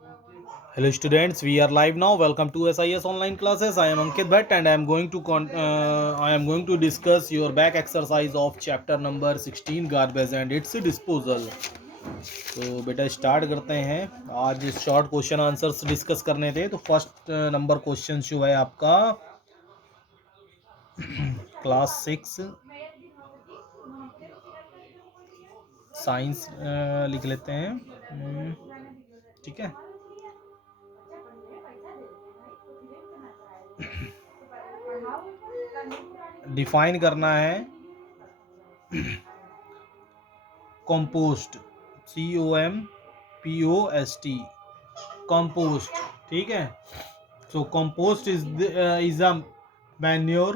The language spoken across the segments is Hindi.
Hello students, we are live now. Welcome to SIS online classes. I am Ankit Bhatt and I am going to discuss your back exercise of chapter number 16 garbage and its disposal. तो बेटा स्टार्ट करते हैं. आज शॉर्ट क्वेश्चन आंसर्स डिस्कस करने थे. तो फर्स्ट नंबर क्वेश्चन जो है आपका क्लास 6 साइंस लिख लेते हैं. ठीक है. डिफाइन करना है कंपोस्ट, COMPOST, कंपोस्ट. ठीक है. So compost is a manure,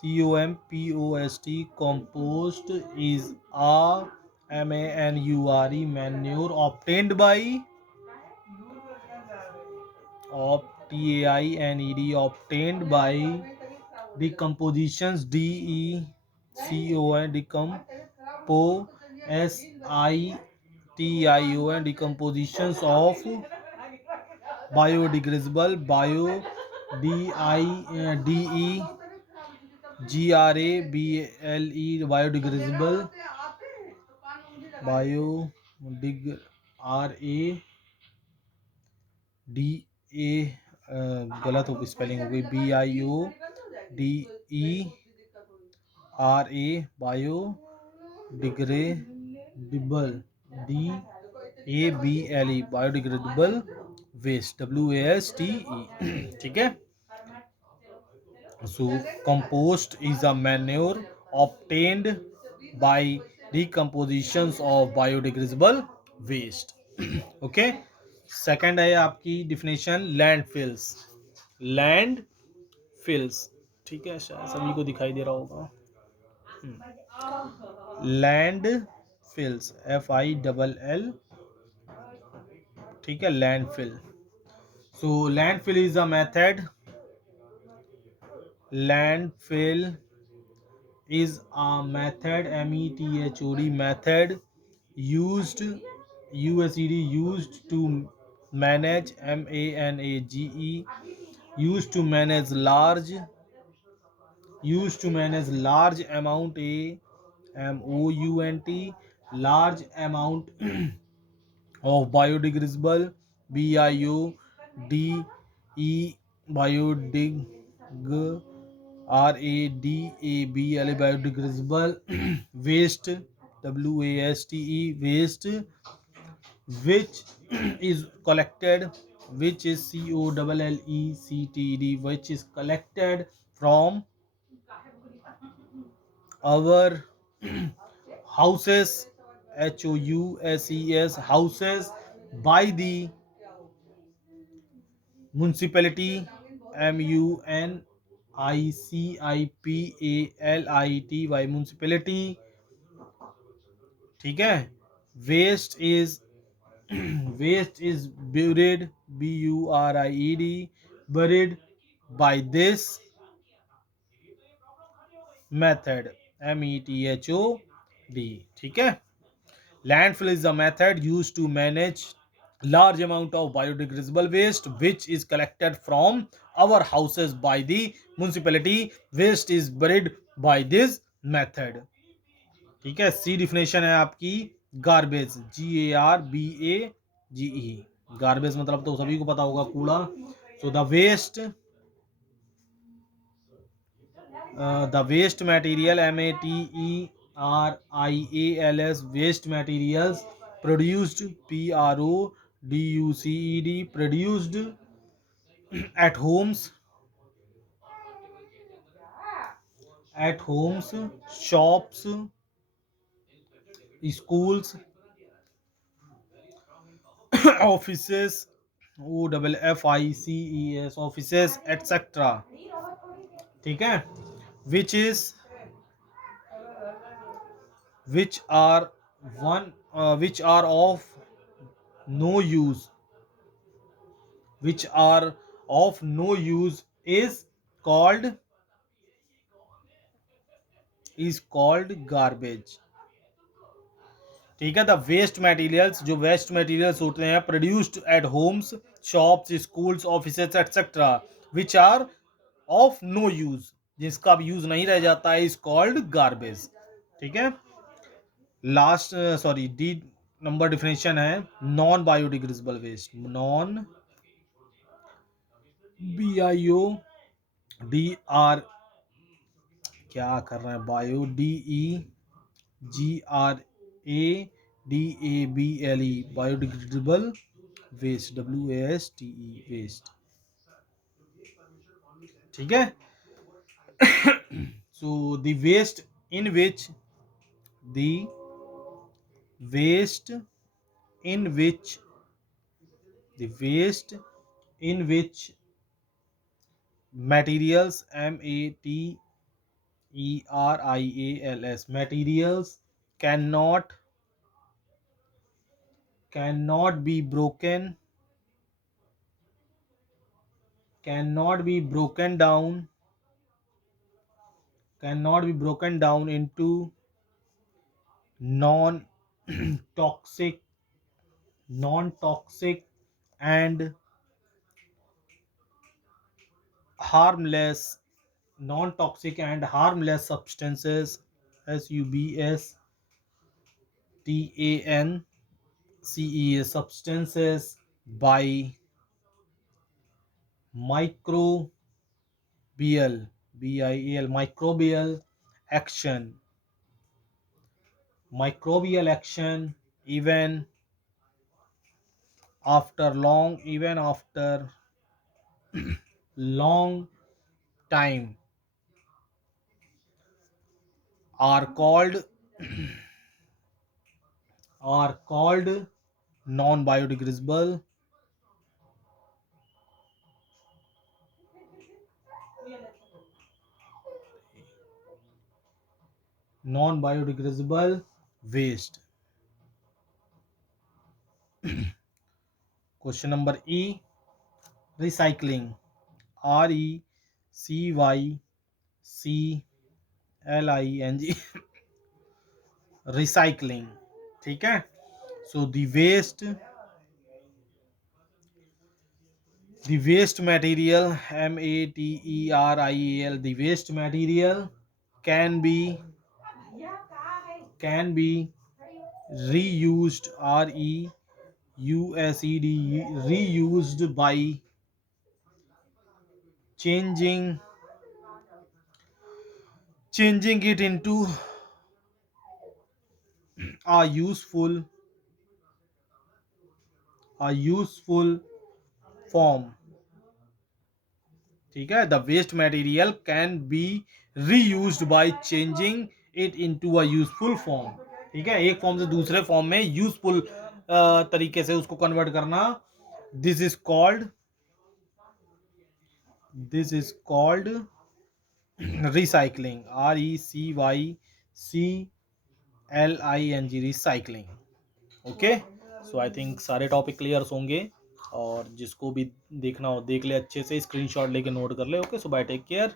COMPOST, compost is a MANURE manure obtained by obtained by decompositions, DECON, decomposition, decompositions of biodegradable, biodegradable, गलत हो स्पेलिंग हो गई, biodegradable, DABLE, biodegradable waste, WASTE. ठीक है. So compost is a manure obtained by decompositions of biodegradable waste. Okay. Second है आपकी डिफिनेशन लैंडफिल्स. लैंडफिल्स, ठीक है, शायद सभी को दिखाई दे रहा होगा. Landfills, FILL. ठीक है. Landfill. So landfill is a method. Landfill is a method, METHOD, method used, used to manage, MANAGE, used to manage large amount, AMOUNT, large amount of biodegradable, BIODE, biodegradable waste, WASTE, waste which is collected, which is COLLECTED, which is collected from our houses, HOUSES, houses, by the municipality, MUNICIPALITY, municipality. ठीक है. Waste is buried, BURIED, buried by this method, METHOD. ठीक है. Landfill is a method used to manage large amount of biodegradable waste which is collected from our houses by the municipality. Waste is buried by this method. ठीक है. सी डिफिनेशन है आपकी गार्बेज, GARBAGE. गार्बेज मतलब तो सभी को पता होगा, कूड़ा. So the waste material, MATERIALS, waste materials produced, PRODUCED, produced at homes, shops, schools, offices, OFFICES, offices, etc. ठीक है. which is which are which are of no use, is called garbage. ठीक है। द वेस्ट मटेरियल्स, जो वेस्ट मटेरियल्स होते हैं produced at homes, shops, schools, offices etcetera, which are of no use, जिसका अब यूज नहीं रह जाता है, इज कॉल्ड गार्बेज। ठीक है। Last sorry D number definition है non biodegradable waste. Non, BIODR, क्या कर रहे हैं, bio, DEGRADABLE, biodegradable waste, WASTE, waste. ठीक है। So the waste in which the waste in which the waste in which materials, materials, materials cannot be broken, down, cannot be broken down into non toxic, and harmless, substances, substances, substances by microbial, microbial action, even after long time, are called non biodegradable, waste. Question number E, recycling, RECYCLING, recycling। ठीक है। सो the waste material, material, the waste material can be reused, reused by changing it into a useful form। ठीक है। The waste material can be reused by changing it into a useful form. ठीक है। एक फॉर्म से दूसरे फॉर्म में यूजफुल तरीके से उसको कन्वर्ट करना, this is called recycling, RECYCLING, recycling. Okay. So I think सारे टॉपिक क्लियर होंगे, और जिसको भी देखना हो देख ले अच्छे से, स्क्रीनशॉट लेके नोट कर ले। ओके, सो बाय, टेक केयर।